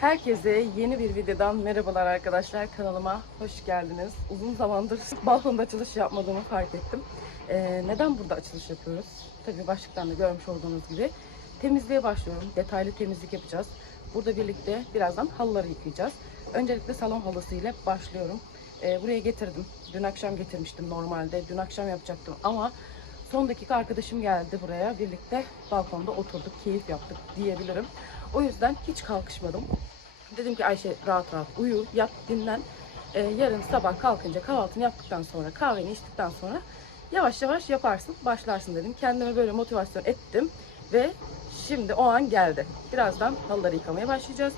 Herkese yeni bir videodan merhabalar arkadaşlar. Kanalıma hoş geldiniz. Uzun zamandır balkonda açılış yapmadığımı fark ettim. Ee, neden burada açılış yapıyoruz? Tabii başlıktan da görmüş olduğunuz gibi temizliğe başlıyorum. Detaylı temizlik yapacağız. Burada birlikte birazdan halıları yıkayacağız. Öncelikle salon halısı ile başlıyorum. Ee, buraya getirdim. Dün akşam getirmiştim normalde. Dün akşam yapacaktım ama son dakika arkadaşım geldi buraya. Birlikte balkonda oturduk, keyif yaptık diyebilirim. O yüzden hiç kalkışmadım. Dedim ki Ayşe rahat rahat uyu, yat, dinlen. Ee, yarın sabah kalkınca kahvaltını yaptıktan sonra, kahveni içtikten sonra yavaş yavaş yaparsın, başlarsın dedim. Kendime böyle motivasyon ettim ve şimdi o an geldi. Birazdan halıları yıkamaya başlayacağız.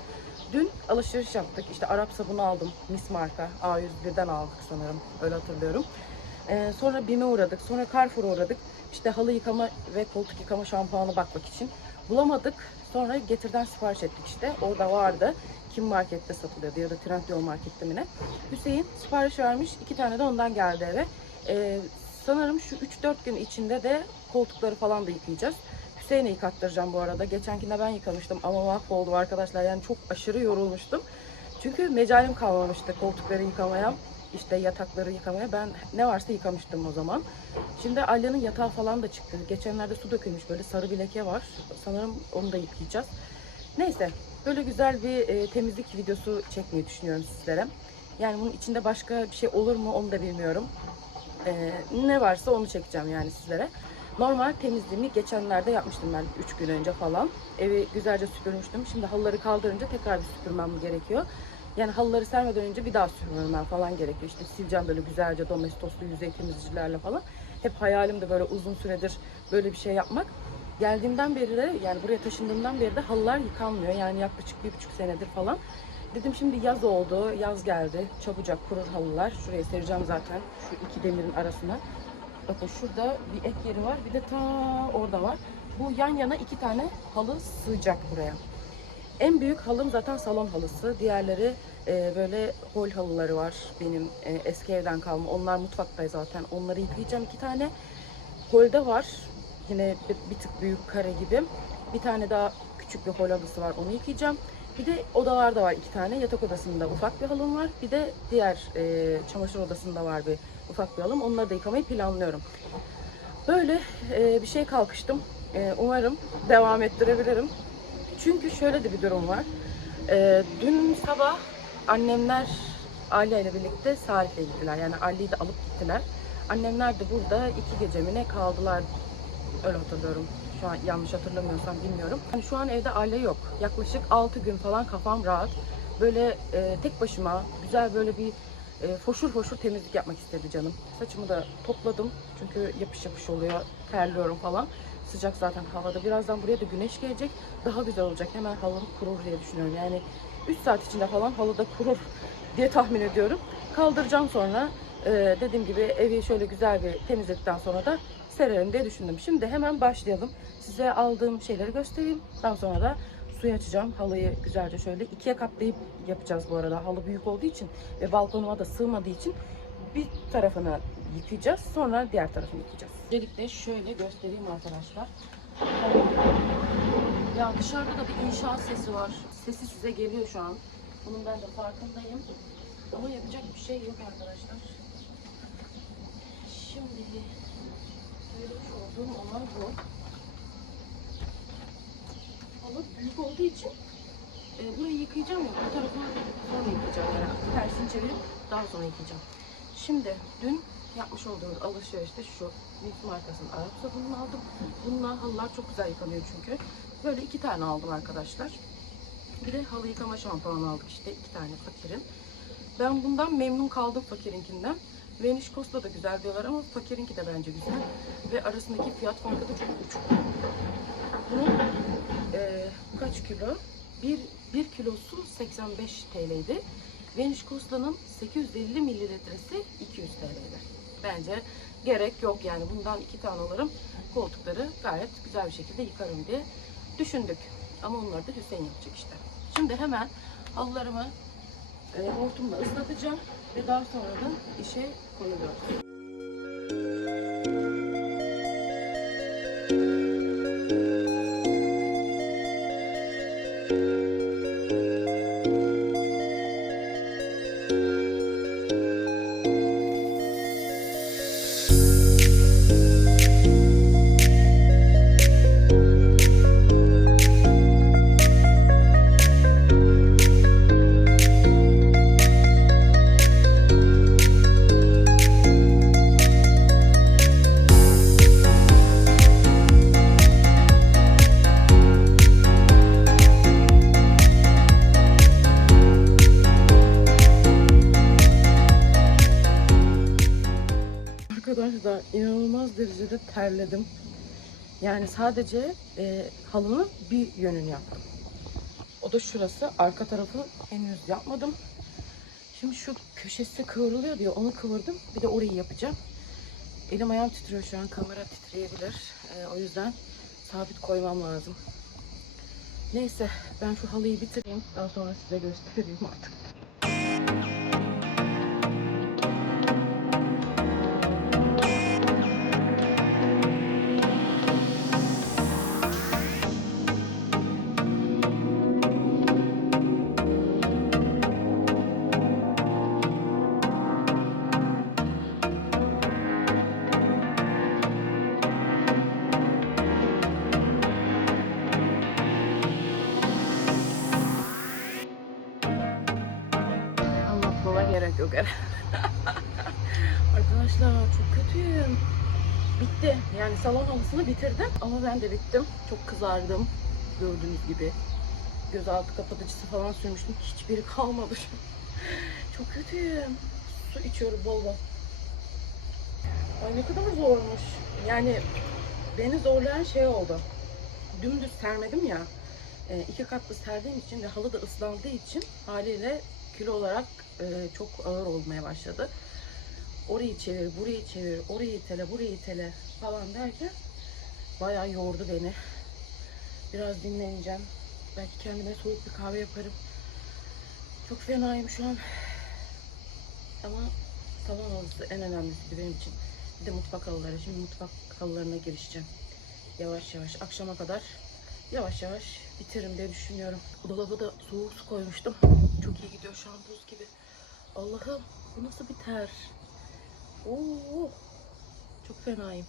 Dün alışveriş yaptık. İşte Arap sabunu aldım. Mis marka. A101'den aldık sanırım. Öyle hatırlıyorum. Ee, sonra BİM'e uğradık. Sonra Carrefour'a uğradık. İşte halı yıkama ve koltuk yıkama şampuanı bakmak için. Bulamadık. Sonra Getir'den sipariş ettik işte. Orada vardı. Kim markette satılıyordu ya da Trendyol markette mi ne. Hüseyin sipariş vermiş. iki tane de ondan geldi eve. Ee, sanırım şu 3-4 gün içinde de koltukları falan da yıkayacağız. Hüseyin'e yıkattıracağım bu arada. Geçenkinde ben yıkamıştım ama mahvoldum arkadaşlar. Yani çok aşırı yorulmuştum. Çünkü mecalim kalmamıştı koltukları yıkamaya. işte yatakları yıkamaya. Ben ne varsa yıkamıştım o zaman. Şimdi Alya'nın yatağı falan da çıktı. Geçenlerde su dökülmüş böyle sarı bir leke var. Sanırım onu da yıkayacağız. Neyse böyle güzel bir e, temizlik videosu çekmeyi düşünüyorum sizlere. Yani bunun içinde başka bir şey olur mu onu da bilmiyorum. E, ne varsa onu çekeceğim yani sizlere. Normal temizliğimi geçenlerde yapmıştım ben 3 gün önce falan. Evi güzelce süpürmüştüm. Şimdi halıları kaldırınca tekrar bir süpürmem gerekiyor. Yani halıları sermeden önce bir daha süpürmem falan gerekiyor. İşte sileceğim böyle güzelce domestoslu yüzey temizleyicilerle falan. Hep hayalim de böyle uzun süredir böyle bir şey yapmak. Geldiğimden beri de yani buraya taşındığımdan beri de halılar yıkanmıyor. Yani yaklaşık bir buçuk senedir falan. Dedim şimdi yaz oldu, yaz geldi. Çabucak kurur halılar. Şuraya sereceğim zaten şu iki demirin arasına. Bakın şurada bir ek yeri var, bir de ta orada var. Bu yan yana iki tane halı sığacak buraya. En büyük halım zaten salon halısı. Diğerleri e, böyle hol halıları var benim e, eski evden kalma. Onlar mutfakta zaten. Onları yıkayacağım iki tane. Holde var. Yine bir, bir tık büyük kare gibi. Bir tane daha küçük bir hol halısı var. Onu yıkayacağım. Bir de odalarda var iki tane. Yatak odasında ufak bir halım var. Bir de diğer e, çamaşır odasında var bir ufak bir halım. Onları da yıkamayı planlıyorum. Böyle e, bir şey kalkıştım. E, umarım devam ettirebilirim. Çünkü şöyle de bir durum var. E, dün sabah annemler Alya ile birlikte Salih'e gittiler. Yani Ali'yi de alıp gittiler. Annemler de burada iki gece mi ne kaldılar. Öyle hatırlıyorum. Şu an yanlış hatırlamıyorsam bilmiyorum. Yani şu an evde aile yok. Yaklaşık 6 gün falan kafam rahat. Böyle e, tek başıma güzel böyle bir e, foşur foşur temizlik yapmak istedi canım. Saçımı da topladım. Çünkü yapış yapış oluyor. Terliyorum falan. Sıcak zaten havada. Birazdan buraya da güneş gelecek. Daha güzel olacak. Hemen halım kurur diye düşünüyorum. Yani 3 saat içinde falan halı da kurur diye tahmin ediyorum. Kaldıracağım sonra. e, dediğim gibi evi şöyle güzel bir temizledikten sonra da sererim diye düşündüm. Şimdi hemen başlayalım. Size aldığım şeyleri göstereyim. Daha sonra da suyu açacağım. Halıyı güzelce şöyle ikiye katlayıp yapacağız bu arada. Halı büyük olduğu için ve balkonuma da sığmadığı için bir tarafını yıkayacağız. Sonra diğer tarafını yıkayacağız. Öncelikle şöyle göstereyim arkadaşlar. Ya dışarıda da bir inşaat sesi var. Sesi size geliyor şu an. Bunun ben de farkındayım. Ama yapacak bir şey yok arkadaşlar. Şimdi olduğum olay bu. Halı büyük olduğu için e, burayı yıkayacağım ya bu tarafını sonra yıkayacağım yani tersini çevirip daha sonra yıkayacağım. Şimdi dün yapmış olduğumuz alışverişte şu Mif markasının Arap sabununu aldım. Bununla halılar çok güzel yıkanıyor çünkü. Böyle iki tane aldım arkadaşlar. Bir de halı yıkama şampuanı aldık işte iki tane fakirin. Ben bundan memnun kaldım fakirinkinden. Vanish Costa da güzel diyorlar ama fakirinki de bence güzel. Ve arasındaki fiyat farkı da çok uçuk. Bunun e, kaç kilo? Bir, bir kilosu 85 TL'ydi. Vanish Costa'nın 850 mililitresi 200 TL'ydi. Bence gerek yok yani bundan iki tane alırım. Koltukları gayet güzel bir şekilde yıkarım diye düşündük. Ama onları da Hüseyin yapacak işte. Şimdi hemen halılarımı e, hortumla ıslatacağım ve daha sonra da işe koyuluyoruz. inanılmaz derecede terledim. Yani sadece e, halının bir yönünü yaptım. O da şurası. Arka tarafı henüz yapmadım. Şimdi şu köşesi kıvrılıyor diye onu kıvırdım. Bir de orayı yapacağım. Elim ayağım titriyor şu an. Kamera titreyebilir. E, o yüzden sabit koymam lazım. Neyse ben şu halıyı bitireyim. Daha sonra size göstereyim artık. Herhalde. Arkadaşlar çok kötüyüm. Bitti. Yani salon halısını bitirdim ama ben de bittim. Çok kızardım. Gördüğünüz gibi. Gözaltı kapatıcısı falan sürmüştüm. Hiçbiri kalmadı. Çok kötüyüm. Su içiyorum bol bol. Ay ne kadar zormuş. Yani beni zorlayan şey oldu. Dümdüz sermedim ya. E, iki katlı serdiğim için ve halı da ıslandığı için haliyle kilo olarak e, çok ağır olmaya başladı. Orayı çevir, burayı çevir, orayı itele, burayı itele falan derken bayağı yordu beni. Biraz dinleneceğim. Belki kendime soğuk bir kahve yaparım. Çok fenayım şu an. Ama salon halısı en önemlisi benim için. Bir de mutfak halıları. Şimdi mutfak halılarına girişeceğim. Yavaş yavaş akşama kadar yavaş yavaş bitiririm diye düşünüyorum. Dolaba da soğuk su koymuştum. Çok iyi gidiyor şu an buz gibi. Allah'ım bu nasıl bir ter? Oo, çok fenayım.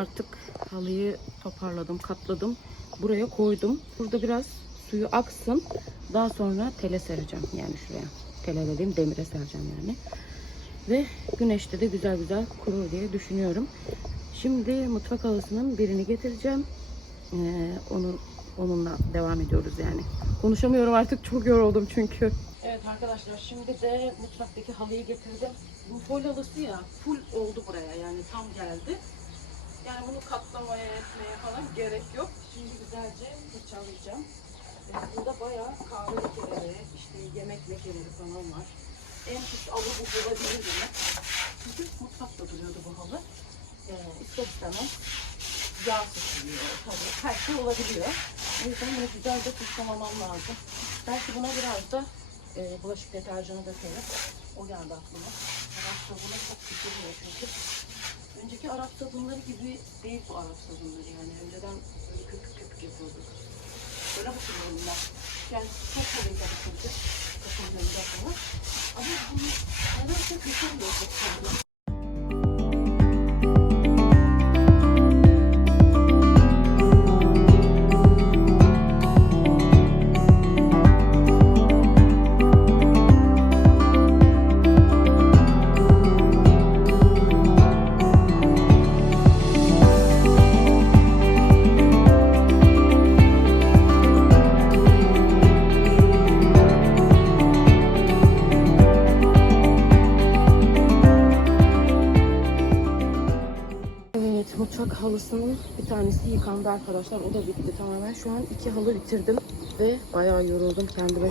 Artık halıyı toparladım, katladım. Buraya koydum. Burada biraz suyu aksın. Daha sonra tele sereceğim. Yani şuraya. Tele dediğim demire sereceğim yani. Ve güneşte de güzel güzel kurur diye düşünüyorum. Şimdi mutfak halısının birini getireceğim. Ee, onu onunla devam ediyoruz yani. Konuşamıyorum artık çok yoruldum çünkü. Evet arkadaşlar şimdi de mutfaktaki halıyı getirdim. Bu fol halısı ya full oldu buraya yani tam geldi. Yani bunu katlamaya etmeye falan gerek yok. Şimdi güzelce fırçalayacağım. Ee, Burada bayağı kahve lekeleri, işte yemek lekeleri falan var. En pis alı bu olabilir bile. Çünkü mutfakta duruyordu bu halı. Ee, ister istemez yağ sıçrıyor, tabii her şey olabiliyor. O yüzden bunu güzelce fırçalamam lazım. Belki buna biraz da e, bulaşık deterjanı dökelim. O geldi aklıma. Arap sabunu çok sıkılıyor çünkü. Önceki Arap sabunları gibi değil bu Arap sabunları yani. Önceden böyle köpük köpük yapıyorduk. Böyle bakıyorum ben. Yani çok kolay karıştırdı. Kapılarında falan. Ama bunu nedense kötü oluyor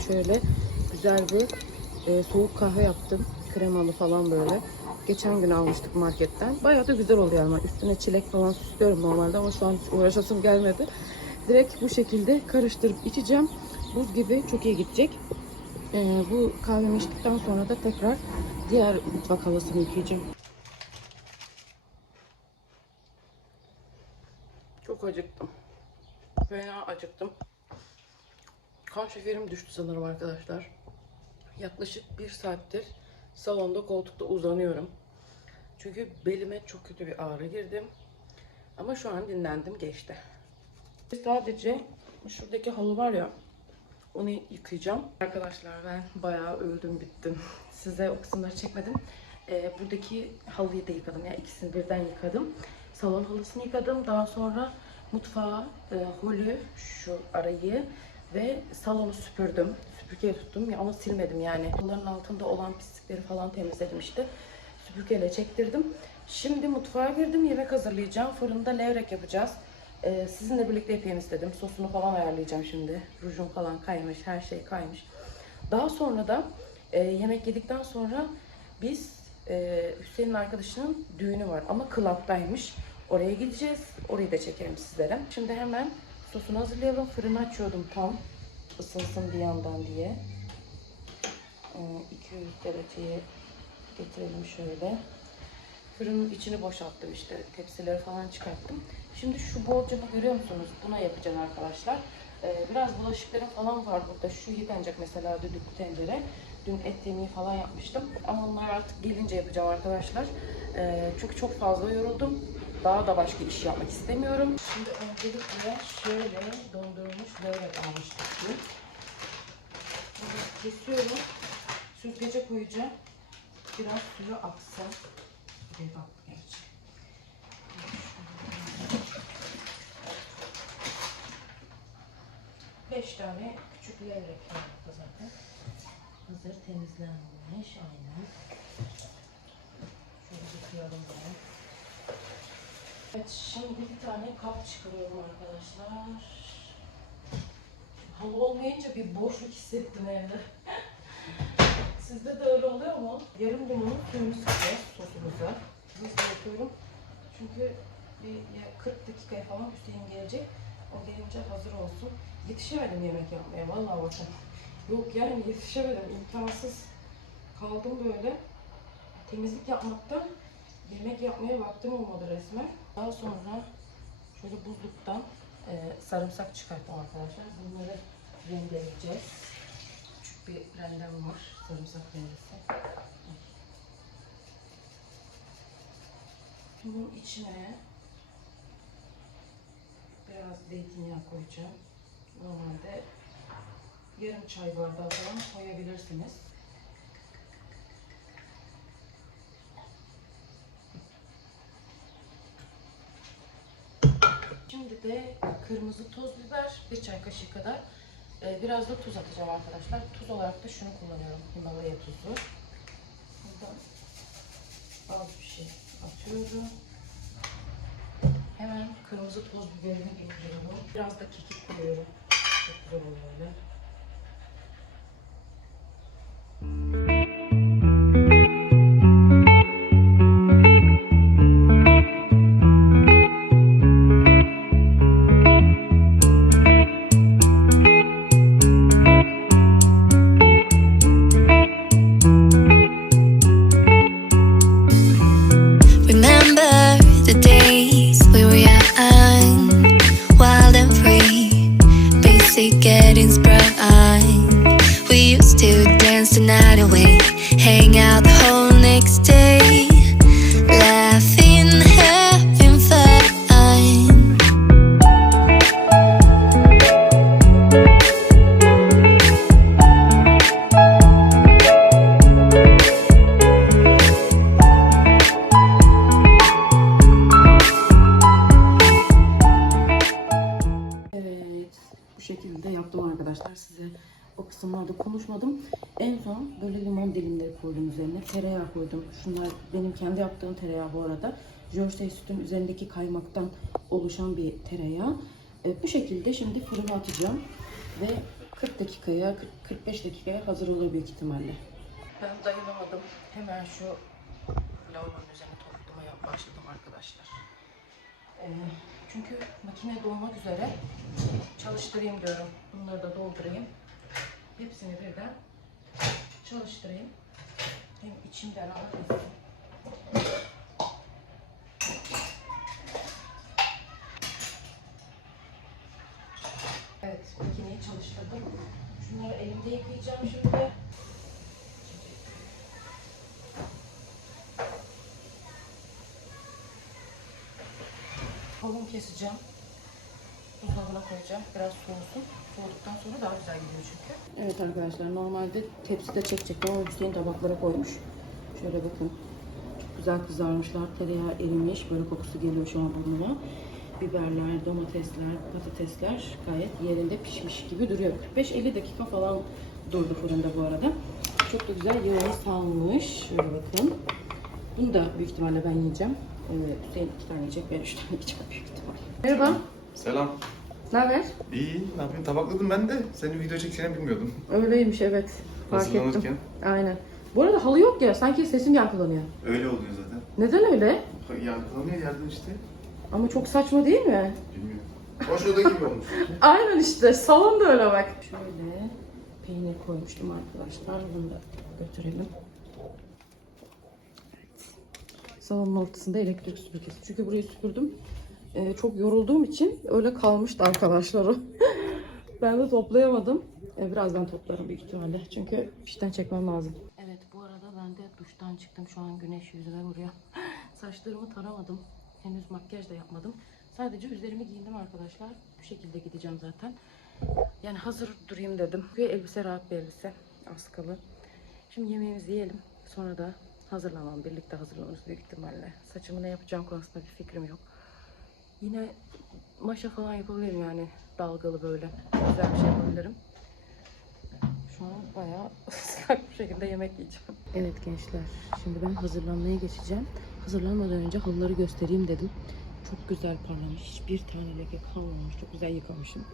Şöyle güzel bir e, soğuk kahve yaptım. Kremalı falan böyle. Geçen gün almıştık marketten. Bayağı da güzel oluyor ama üstüne çilek falan süslüyorum normalde ama şu an uğraşasım gelmedi. Direkt bu şekilde karıştırıp içeceğim. Buz gibi çok iyi gidecek. E, bu kahvemi içtikten sonra da tekrar diğer mutfak halısını yıkayacağım. Çok acıktım. Fena acıktım. Kan şekerim düştü sanırım arkadaşlar. Yaklaşık bir saattir salonda koltukta uzanıyorum. Çünkü belime çok kötü bir ağrı girdim. Ama şu an dinlendim geçti. Sadece şuradaki halı var ya onu yıkayacağım. Arkadaşlar ben bayağı öldüm bittim. Size o kısımları çekmedim. Ee, buradaki halıyı da yıkadım. Yani ikisini birden yıkadım. Salon halısını yıkadım. Daha sonra mutfağı, e, holü, şu arayı ve salonu süpürdüm. Süpürgeyle tuttum ama silmedim yani. Halıların altında olan pislikleri falan temizledim işte. Süpürgeyle çektirdim. Şimdi mutfağa girdim. Yemek hazırlayacağım. Fırında levrek yapacağız. Ee, sizinle birlikte yapayım istedim. Sosunu falan ayarlayacağım şimdi. Rujum falan kaymış. Her şey kaymış. Daha sonra da e, yemek yedikten sonra biz e, Hüseyin'in arkadaşının düğünü var ama club'daymış. Oraya gideceğiz. Orayı da çekerim sizlere. Şimdi hemen sosunu hazırlayalım. Fırını açıyordum tam ısınsın bir yandan diye. Ee, 200 dereceye getirelim şöyle. Fırının içini boşalttım işte. Tepsileri falan çıkarttım. Şimdi şu borcamı görüyor musunuz? Buna yapacağım arkadaşlar. Ee, biraz bulaşıklarım falan var burada. Şu yıkanacak mesela düdüklü tencere. Dün et yemeği falan yapmıştım. Ama onlar artık gelince yapacağım arkadaşlar. Ee, çünkü çok fazla yoruldum. Daha da başka iş yapmak istemiyorum. Şimdi öncelikle şöyle dondurulmuş levrek almıştık. Şimdi kesiyorum. Süzgece koyacağım. Biraz suyu aksın. Bir bak gerçi. Beş tane küçük levrek yaptı zaten. Hazır temizlenmiş aynen. Şöyle yıkayalım bunu. Evet şimdi bir tane kap çıkarıyorum arkadaşlar. Hava olmayınca bir boşluk hissettim evde. Sizde de öyle oluyor mu? Yarım limonun suyunu sıkacağız sosumuza. Nasıl yapıyorum? Çünkü bir ya 40 dakikaya falan Hüseyin gelecek. O gelince hazır olsun. Yetişemedim yemek yapmaya vallahi bakın. Yok yani yetişemedim imkansız. Kaldım böyle. Temizlik yapmaktan yemek yapmaya vaktim olmadı resmen. Daha sonra şöyle buzluktan e, sarımsak çıkarttım arkadaşlar. Bunları rendeleyeceğiz. Küçük bir rendem var. Sarımsak rendesi. Bunun içine biraz zeytinyağı koyacağım. Normalde yarım çay bardağı falan koyabilirsiniz. Şimdi de kırmızı toz biber, bir çay kaşığı kadar. Ee, biraz da tuz atacağım arkadaşlar. Tuz olarak da şunu kullanıyorum. Himalaya tuzu. Buradan az bir şey atıyorum. Hemen kırmızı toz biberimi indiriyorum. Biraz da kekik koyuyorum. Çok güzel oluyor öyle. Sprung. We used to dance the night away, hang out the whole next day, yaptığım tereyağı bu arada. Jersey sütün üzerindeki kaymaktan oluşan bir tereyağı. E, bu şekilde şimdi fırına atacağım. Ve 40 dakikaya, 40 45 dakikaya hazır olur büyük ihtimalle. Ben dayanamadım. Hemen şu lavabonun üzerine toplamaya başladım arkadaşlar. Ee, çünkü makine dolmak üzere çalıştırayım diyorum. Bunları da doldurayım. Hepsini birden çalıştırayım. Hem içimden alabilsin. Evet, makineyi çalıştırdım. Şunları elimde yıkayacağım şimdi. Kavun keseceğim. buzdolabına koyacağım. Biraz soğusun. Soğuduktan sonra daha güzel gidiyor çünkü. Evet arkadaşlar normalde tepside çekecektim ama Hüseyin tabaklara koymuş. Şöyle bakın. Güzel kızarmışlar. Tereyağı erimiş. Böyle kokusu geliyor şu an burnuma. Biberler, domatesler, patatesler gayet yerinde pişmiş gibi duruyor. 45-50 dakika falan durdu fırında bu arada. Çok da güzel yağını salmış. Şöyle bakın. Bunu da büyük ihtimalle ben yiyeceğim. Ee, Hüseyin iki tane yiyecek, ben üç tane yiyeceğim büyük ihtimalle. Merhaba, Selam. ne haber? İyi, ne yapayım? Tabakladım ben de. Senin video çekeceğini bilmiyordum. Öyleymiş evet. Fark ettim. Hazırlanırken. Aynen. Bu arada halı yok ya, sanki sesim yankılanıyor. Öyle oluyor zaten. Neden öyle? Yankılanıyor yerden işte. Ama çok saçma değil mi? Bilmiyorum. Boş oda gibi olmuş. Aynen işte, salon da öyle bak. Şöyle peynir koymuştum arkadaşlar, bunu da götürelim. Salonun ortasında elektrik süpürgesi. Çünkü burayı süpürdüm. Ee, çok yorulduğum için öyle kalmıştı arkadaşlar o. ben de toplayamadım. Ee, birazdan toplarım büyük ihtimalle. Çünkü fişten çekmem lazım. Evet bu arada ben de duştan çıktım. Şu an güneş yüzüme vuruyor. Saçlarımı taramadım. Henüz makyaj da yapmadım. Sadece üzerimi giyindim arkadaşlar. Bu şekilde gideceğim zaten. Yani hazır durayım dedim. Ve elbise rahat bir elbise. Askılı. Şimdi yemeğimizi yiyelim. Sonra da hazırlamam. Birlikte hazırlanırız büyük ihtimalle. Saçımı ne yapacağım konusunda bir fikrim yok. Yine maşa falan yapabilirim yani. Dalgalı böyle. Güzel bir şey yapabilirim. Bayağı ıslak bir şekilde yemek yiyeceğim. Evet gençler. Şimdi ben hazırlanmaya geçeceğim. Hazırlanmadan önce halıları göstereyim dedim. Çok güzel parlamış. Hiçbir tane leke kalmamış. Çok güzel yıkamışım.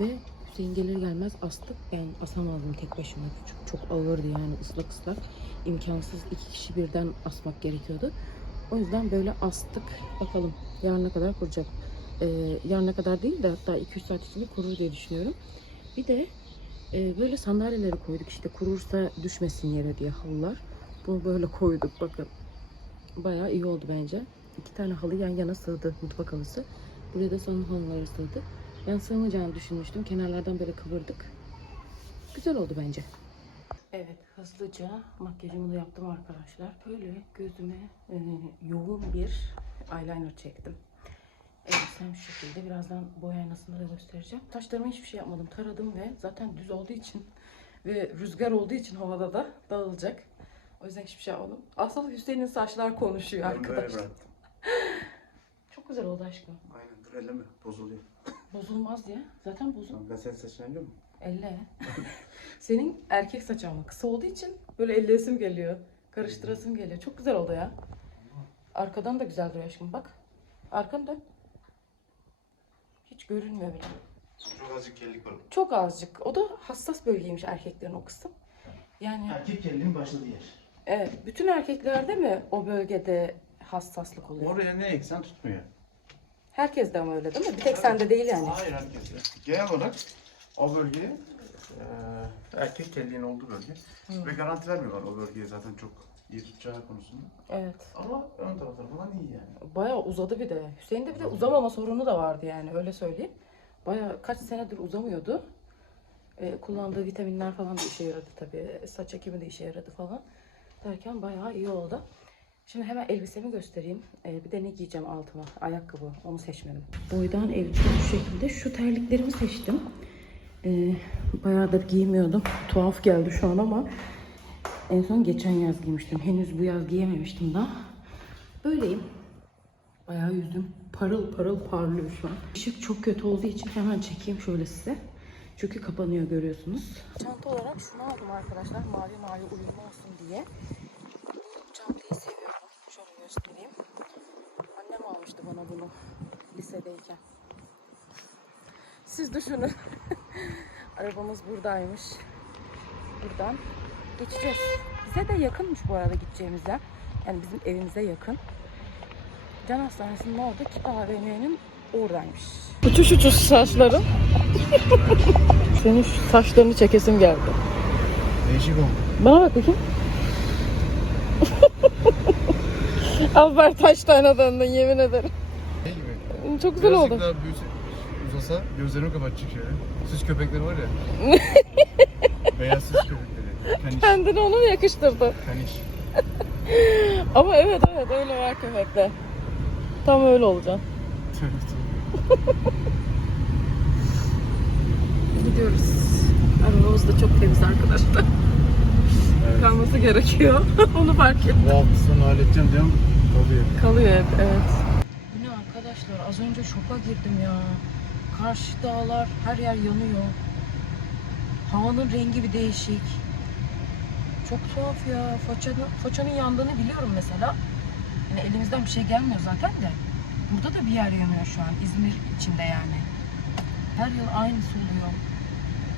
Ve Hüseyin gelir gelmez astık. Ben asamazdım tek başıma. Çok, çok ağırdı yani ıslak ıslak. İmkansız iki kişi birden asmak gerekiyordu. O yüzden böyle astık. Bakalım yarına kadar kuracak. Ee, yarına kadar değil de hatta 2-3 saat içinde kurur diye düşünüyorum. Bir de e, böyle sandalyeleri koyduk işte kurursa düşmesin yere diye halılar. Bunu böyle koyduk bakın. Bayağı iyi oldu bence. İki tane halı yan yana sığdı mutfak halısı. Buraya da son halıları sığdı. Ben sığmayacağını düşünmüştüm. Kenarlardan böyle kıvırdık. Güzel oldu bence. Evet hızlıca makyajımı da yaptım arkadaşlar. Böyle gözüme e, yoğun bir eyeliner çektim. Elbisem şu şekilde. Birazdan boy aynasını da göstereceğim. Saçlarıma hiçbir şey yapmadım. Taradım ve zaten düz olduğu için ve rüzgar olduğu için havada da dağılacak. O yüzden hiçbir şey yapmadım. Aslında Hüseyin'in saçlar konuşuyor Ben arkadaşlar. Çok güzel oldu aşkım. Aynen dur elleme. Bozuluyor. Bozulmaz ya. Zaten bozul. Ben senin saçını biliyor musun? Elle. Senin erkek saçı ama kısa olduğu için böyle ellesim geliyor. Karıştırasım geliyor. Çok güzel oldu ya. Arkadan da güzel duruyor aşkım bak. Arkanı dön. Hiç görünmüyor bile. Çok azıcık kellik var. Çok azıcık. O da hassas bölgeymiş erkeklerin o kısım. Yani Erkek kelliğin başladığı yer. evet bütün erkeklerde mi o bölgede hassaslık oluyor? Oraya ne eksen tutmuyor. Herkes de ama öyle değil mi? Bir tek sende değil yani. Hayır herkes ya. Genel olarak o bölgeye eee erkek kelliğin olduğu bölge. Ve garanti vermiyorlar o bölgeye zaten çok iyi tutacağı konusunda. Evet. Ama ön tarafları falan iyi yani. Bayağı uzadı bir de. Hüseyin'de bir de uzamama sorunu da vardı yani öyle söyleyeyim. Bayağı kaç senedir uzamıyordu. Ee, kullandığı vitaminler falan da işe yaradı tabii. Saç ekimi de işe yaradı falan. Derken bayağı iyi oldu. Şimdi hemen elbisemi göstereyim. Ee, bir de ne giyeceğim altıma? Ayakkabı. Onu seçmedim. Boydan elbise şu şekilde. Şu terliklerimi seçtim. Ee, bayağı da giymiyordum. Tuhaf geldi şu an ama en son geçen yaz giymiştim. Henüz bu yaz giyememiştim daha. Böyleyim. Bayağı yüzüm parıl parıl parlıyor şu an. Işık çok kötü olduğu için hemen çekeyim şöyle size. Çünkü kapanıyor görüyorsunuz. Çanta olarak şunu aldım arkadaşlar. Mavi mavi uyumlu olsun diye. Bu çantayı seviyorum. Şöyle göstereyim. Annem almıştı bana bunu lisedeyken. Siz düşünün. Arabamız buradaymış. Buradan geçeceğiz. Bize de yakınmış bu arada gideceğimiz yer. Yani bizim evimize yakın. Can Hastanesi'nin orada Kip AVM'nin oradaymış. Uçuş uçuş saçların. Senin şu saçlarını çekesim geldi. Değişik oldu. Bana bak bakayım. Albert Einstein'a döndün yemin ederim. Ne gibi? Çok güzel oldu. daha büyüse, uzasa gözlerimi kapatacak şöyle. Süs köpekleri var ya. Beyaz süs köpekleri. Kaniş. Kendini ona mı yakıştırdı? Kaniş. Ama evet evet öyle var köpekler. Tam öyle tövbe. Gidiyoruz. Arabamız da çok temiz arkadaşlar. Kalması gerekiyor. Onu fark ettim. Bu hafta sonu halledeceğim diyorum. Kalıyor. Kalıyor hep, evet. Bu ne arkadaşlar? Az önce şoka girdim ya. Karşı dağlar, her yer yanıyor. Havanın rengi bir değişik. Çok tuhaf ya. Façanın, façanın yandığını biliyorum mesela. Yani elimizden bir şey gelmiyor zaten de. Burada da bir yer yanıyor şu an. İzmir içinde yani. Her yıl aynısı oluyor.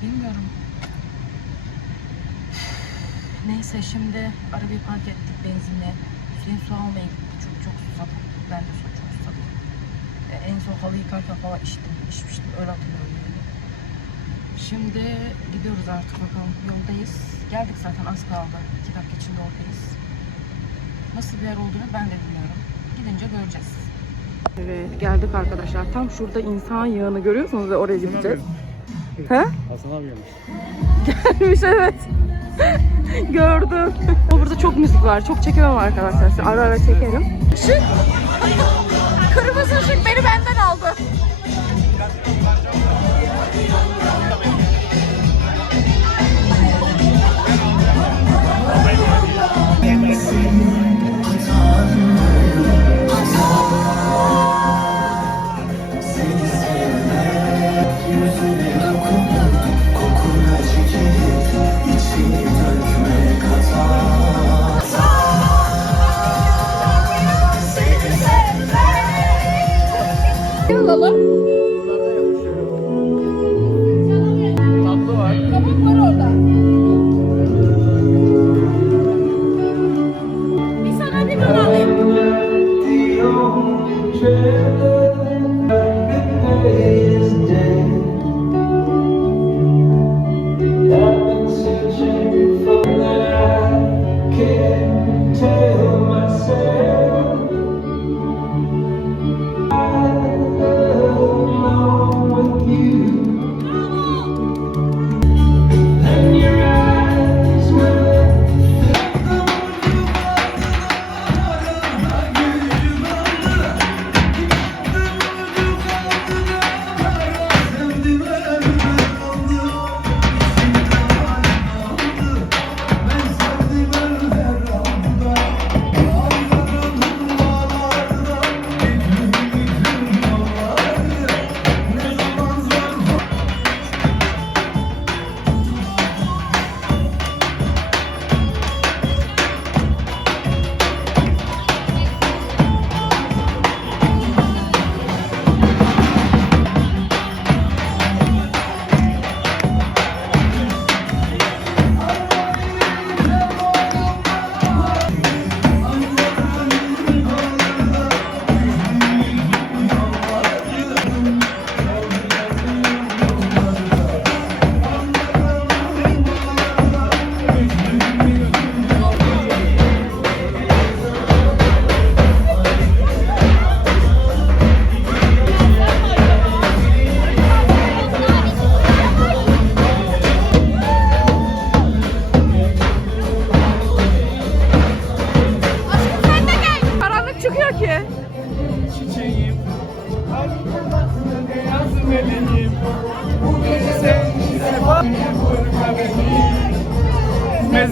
Bilmiyorum. Neyse şimdi arabayı park ettik benzinle. Hüseyin su almaya gitti. Çok çok susadım. Ben de su çok susadım. E, en son halı yıkarken falan içtim. içmiştim. Öyle hatırlıyorum. Şimdi gidiyoruz artık bakalım. Yoldayız. Geldik zaten az kaldı. İki dakika içinde oradayız. Nasıl bir yer olduğunu ben de bilmiyorum. Gidince göreceğiz. Evet geldik arkadaşlar. Tam şurada insan yağını görüyorsunuz ve oraya gideceğiz. He? Hasan abi gelmiş. Gelmiş evet. Gördüm. Burada çok müzik var. Çok çekemem arkadaşlar. Size Ara ara çekerim. Işık. Kırmızı ışık beni benden aldı. assim.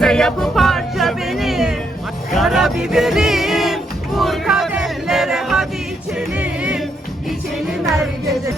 Meze yapı parça benim. Karabiberim. Vur kadehlere hadi içelim. İçelim her gece.